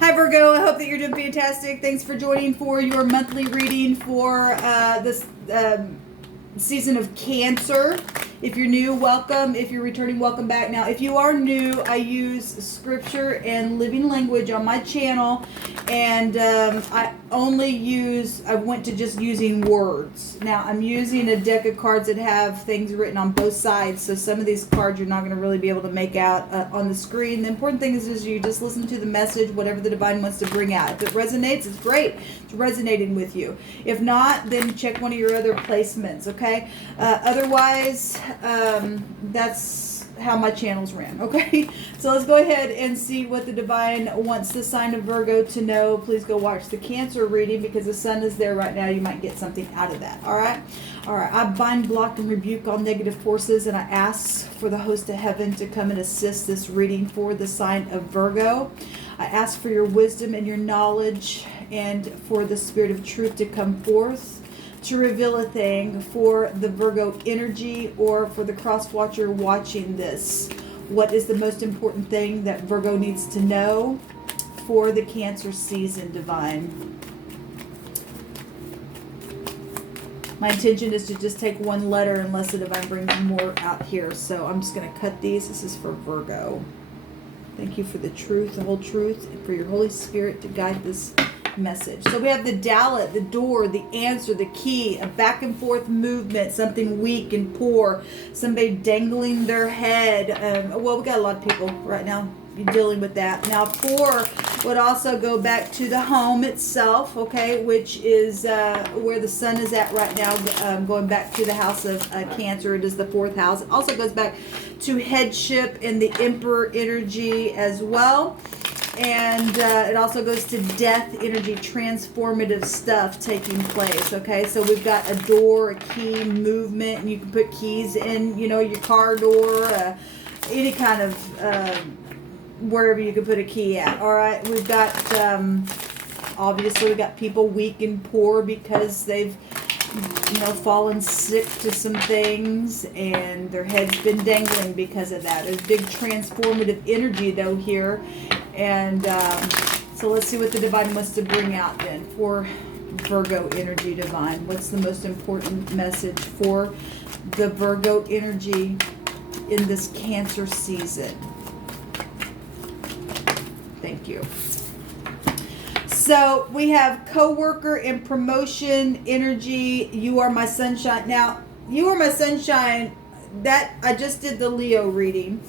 Hi Virgo, I hope that you're doing fantastic. Thanks for joining for your monthly reading for this season of Cancer. If you're new, welcome. If you're returning, welcome back. Now, if you are new, I use scripture and living language on my channel, and I went to just using words. Now, I'm using a deck of cards that have things written on both sides, so some of these cards you're not going to really be able to make out on the screen. The important thing is you just listen to the message, whatever the divine wants to bring out. If it resonates, it's great. It's resonating with you. If not, then check one of your other placements, okay? Otherwise, that's how my channels ran, okay? So let's go ahead and see what the divine wants the sign of Virgo to know. Please go watch the Cancer reading because the sun is there right now. You might get something out of that, all right? All right, I bind, block, and rebuke all negative forces, and I ask for the host of heaven to come and assist this reading for the sign of Virgo. I ask for your wisdom and your knowledge and for the spirit of truth to come forth to reveal a thing for the Virgo energy or for the cross watcher watching this. What is the most important thing that Virgo needs to know for the Cancer season, divine? My intention is to just take one letter unless the divine brings more out here. So I'm just going to cut these. This is for Virgo. Thank you for the truth, the whole truth, and for your Holy Spirit to guide this message. So we have the Dalet, the door, the answer, the key, a back and forth movement, something weak and poor, somebody dangling their head. Well, we got a lot of people right now dealing with that. Now 4 would also go back to the home itself, okay, which is where the sun is at right now, going back to the house of Cancer. It is the 4th house. It also goes back to headship and the Emperor energy as well. And it also goes to death energy, transformative stuff taking place, okay? So we've got a door, a key, movement, and you can put keys in, you know, your car door, any kind of, wherever you can put a key at, all right? We've got, obviously, we've got people weak and poor because they've, you know, fallen sick to some things, and their head's been dangling because of that. There's big transformative energy, though, here. And so let's see what the divine wants to bring out then for Virgo energy, divine. What's the most important message for the Virgo energy in this Cancer season? Thank you. So we have co-worker and promotion energy. You are my sunshine. Now, you are my sunshine. That I just did the Leo reading.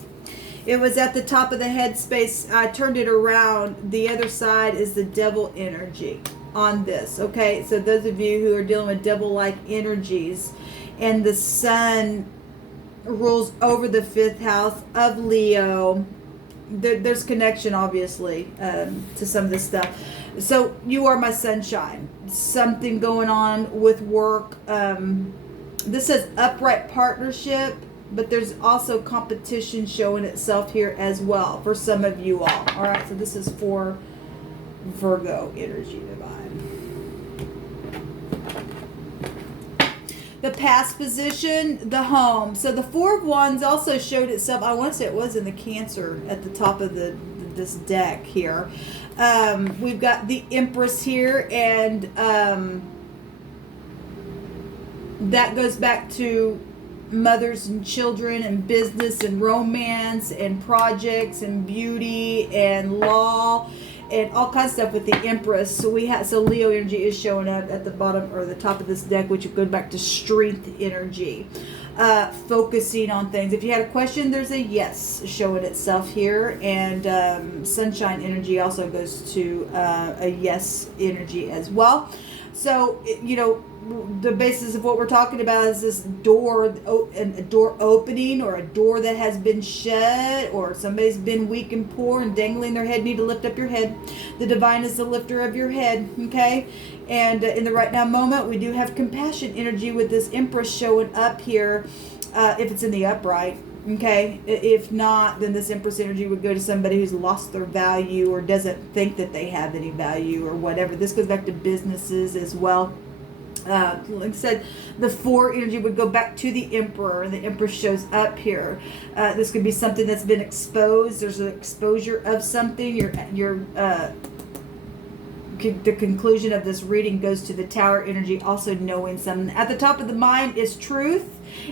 It was at the top of the headspace. I turned it around. The other side is the devil energy on this. Okay, so those of you who are dealing with devil-like energies, and the sun rules over the 5th house of Leo. There's connection, obviously, to some of this stuff. So you are my sunshine. Something going on with work. This says upright partnership, but there's also competition showing itself here as well for some of you all. All right, so this is for Virgo energy, divine. The past position, the home. So the 4 of Wands also showed itself. I want to say it was in the Cancer at the top of this deck here. We've got the Empress here, and that goes back to mothers and children and business and romance and projects and beauty and law and all kinds of stuff with the Empress. So Leo energy is showing up at the bottom or the top of this deck, which would go back to strength energy, focusing on things. If you had a question, there's a yes showing itself here, and sunshine energy also goes to a yes energy as well. So, you know, the basis of what we're talking about is this door, a door opening, or a door that has been shut, or somebody's been weak and poor and dangling their head. Need to lift up your head. The divine is the lifter of your head, okay? And in the right now moment, we do have compassion energy with this Empress showing up here, if it's in the upright. Okay, if not, then this Empress energy would go to somebody who's lost their value or doesn't think that they have any value or whatever. This goes back to businesses as well. Like I said, the 4 energy would go back to the Emperor, and the Empress shows up here. This could be something that's been exposed. There's an exposure of something. You're the conclusion of this reading goes to the Tower energy, also knowing something. At the top of the mind is truth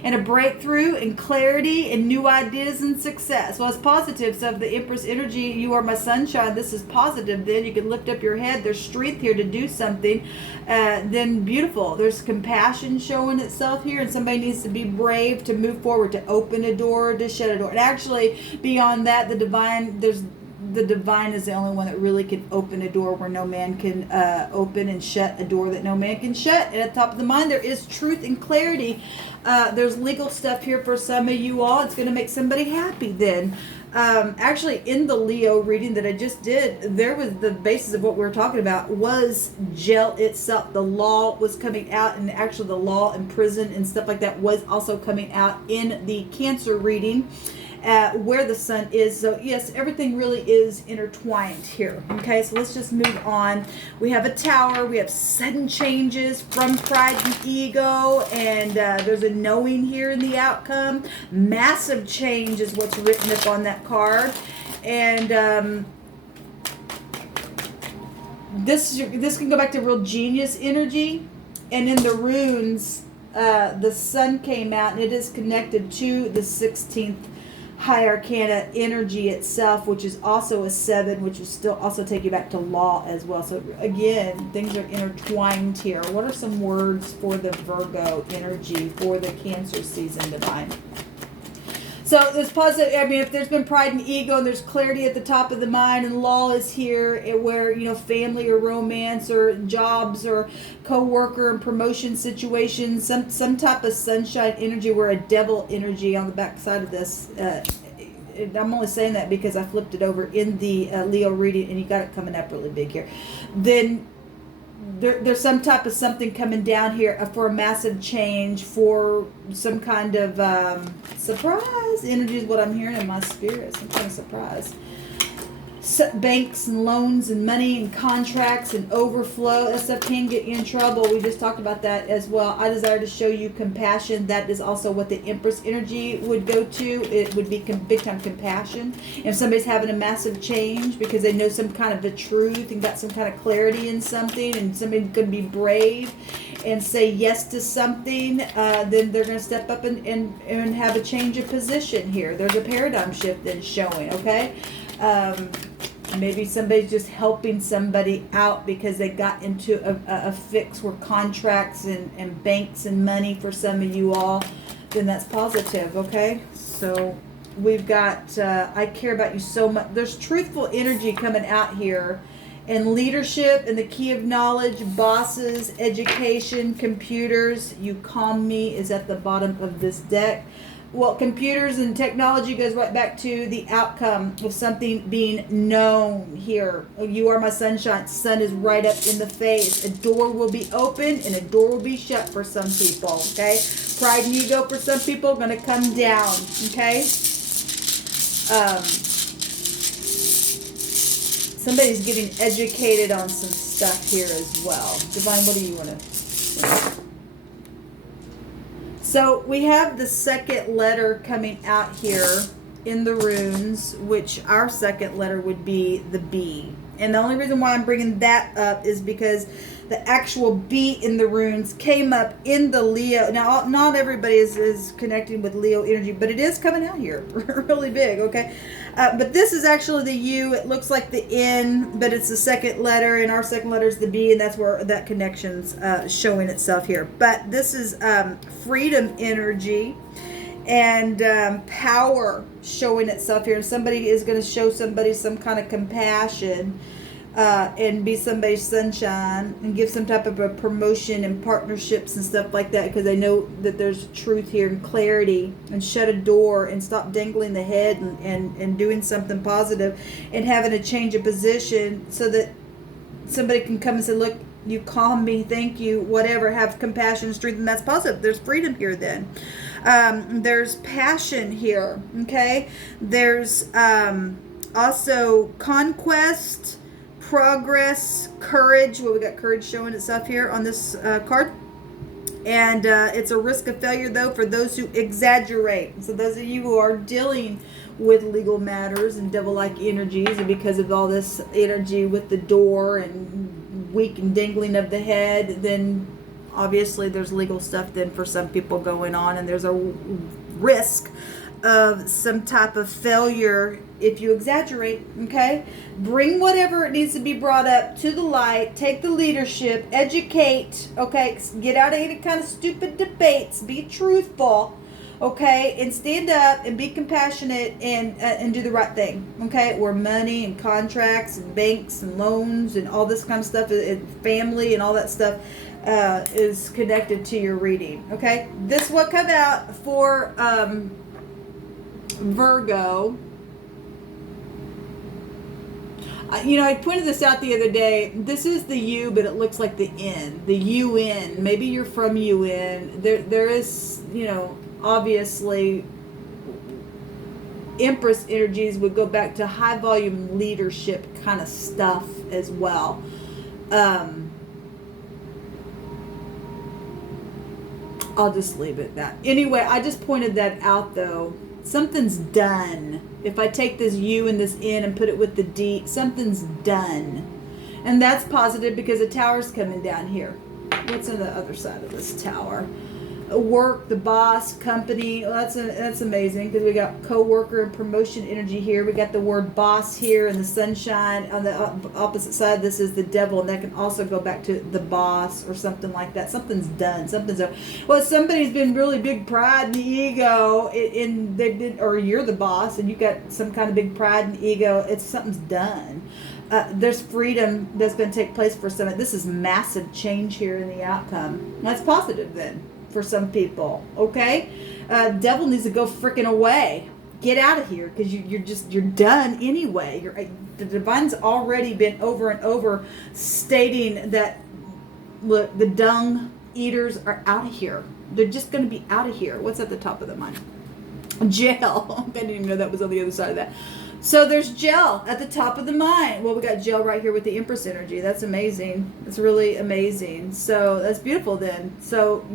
and a breakthrough and clarity and new ideas and success. Well, it's positive. So if the Empress energy, you are my sunshine, this is positive. Then you can lift up your head. There's strength here to do something. Then beautiful. There's compassion showing itself here, and somebody needs to be brave to move forward, to open a door, to shut a door. And actually, beyond that, the divine is the only one that really can open a door where no man can open, and shut a door that no man can shut. And at the top of the mind, there is truth and clarity. There's legal stuff here for some of you all. It's going to make somebody happy then. Actually, in the Leo reading that I just did, there was the basis of what we were talking about was jail itself. The law was coming out, and actually the law in prison and stuff like that was also coming out in the Cancer reading. Where the sun is. So yes, everything really is intertwined here. Okay, so let's just move on. We have a Tower. We have sudden changes from pride and ego, and there's a knowing here in the outcome. Massive change is what's written up on that card. And this can go back to real genius energy. And in the runes, the sun came out, and it is connected to the 16th High Arcana energy itself, which is also a 7, which will still also take you back to law as well. So again, things are intertwined here. What are some words for the Virgo energy for the Cancer season, divine? So there's positive. I mean, if there's been pride and ego, and there's clarity at the top of the mind, and law is here, where, you know, family or romance or jobs or co-worker and promotion situations, some type of sunshine energy, where a devil energy on the back side of this. I'm only saying that because I flipped it over in the Leo reading, and you got it coming up really big here. Then there's some type of something coming down here for a massive change, for some kind of surprise energy is what I'm hearing in my spirit. Some kind of surprise. So, banks and loans and money and contracts and overflow. That stuff can get you in trouble. We just talked about that as well. I desire to show you compassion. That is also what the Empress energy would go to. It would be big time compassion. If somebody's having a massive change because they know some kind of the truth and got some kind of clarity in something, and somebody's going to be brave and say yes to something, then they're going to step up and have a change of position here. There's a paradigm shift that's showing, okay? Maybe somebody's just helping somebody out because they got into a fix where contracts and banks and money for some of you all, then that's positive, okay? So we've got, I care about you so much. There's truthful energy coming out here, and leadership and the key of knowledge, bosses, education, computers. You calm me is at the bottom of this deck. Well, computers and technology goes right back to the outcome of something being known here. You are my sunshine. Sun is right up in the face. A door will be open and a door will be shut for some people, okay? Pride and ego for some people are going to come down, okay? Somebody's getting educated on some stuff here as well. Divine, what do you want to... So we have the second letter coming out here in the runes, which our second letter would be the B. And the only reason why I'm bringing that up is because the actual B in the runes came up in the Leo. Now, not everybody is connecting with Leo energy, but it is coming out here really big, okay? But this is actually the U. It looks like the N, but it's the second letter, and our second letter is the B, and that's where that connection's showing itself here. But this is freedom energy and power showing itself here. And somebody is going to show somebody some kind of compassion and be somebody's sunshine and give some type of a promotion and partnerships and stuff like that, because they know that there's truth here and clarity, and shut a door and stop dangling the head and doing something positive and having a change of position so that somebody can come and say, look, you calm me, thank you, whatever, have compassion, strength, and that's positive. There's freedom here then. There's passion here, okay? There's also conquest, progress, courage. Well, we got courage showing itself here on this card. And it's a risk of failure, though, for those who exaggerate. So those of you who are dealing with legal matters and devil-like energies, and because of all this energy with the door and weak and dangling of the head, then obviously there's legal stuff then for some people going on, and there's a risk of some type of failure if you exaggerate. Okay, bring whatever it needs to be brought up to the light, take the leadership, educate. Okay, get out of any kind of stupid debates, be truthful. Okay, and stand up and be compassionate and do the right thing. Okay, where money and contracts and banks and loans and all this kind of stuff, and family and all that stuff is connected to your reading. Okay, this what come out for Virgo. I pointed this out the other day. This is the U, but it looks like the N, the UN. Maybe you're from UN. There is, obviously, Empress energies would go back to high volume leadership kind of stuff as well. I'll just leave it at that. Anyway, I just pointed that out though. Something's done. If I take this U and this N and put it with the D, something's done. And that's positive because the tower's coming down here. What's on the other side of this tower? Work, the boss, company. Well, that's amazing because we got co-worker and promotion energy here. We got the word boss here and the sunshine. On the opposite side, this is the devil, and that can also go back to the boss or something like that. Something's done. Something's over. Well, somebody's been really big pride and ego, or you're the boss and you got some kind of big pride and ego. Something's done. There's freedom that's going to take place for some. This is massive change here in the outcome. That's positive then. For some people, okay? Devil needs to go freaking away. Get out of here because you're done anyway. The divine's already been over and over stating that, look, the dung eaters are out of here. They're just going to be out of here. What's at the top of the mind? Jail. I didn't even know that was on the other side of that. So there's gel at the top of the mind. Well, we got gel right here with the Empress energy. That's amazing. It's really amazing. So that's beautiful then. So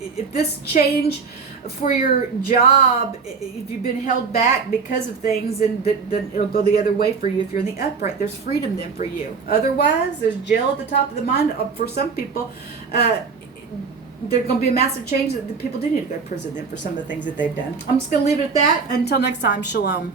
if this change for your job, if you've been held back because of things, then it'll go the other way for you. If you're in the upright, there's freedom then for you. Otherwise, there's gel at the top of the mind. For some people, there's going to be a massive change. That the people do need to go to prison then for some of the things that they've done. I'm just going to leave it at that. Until next time, shalom.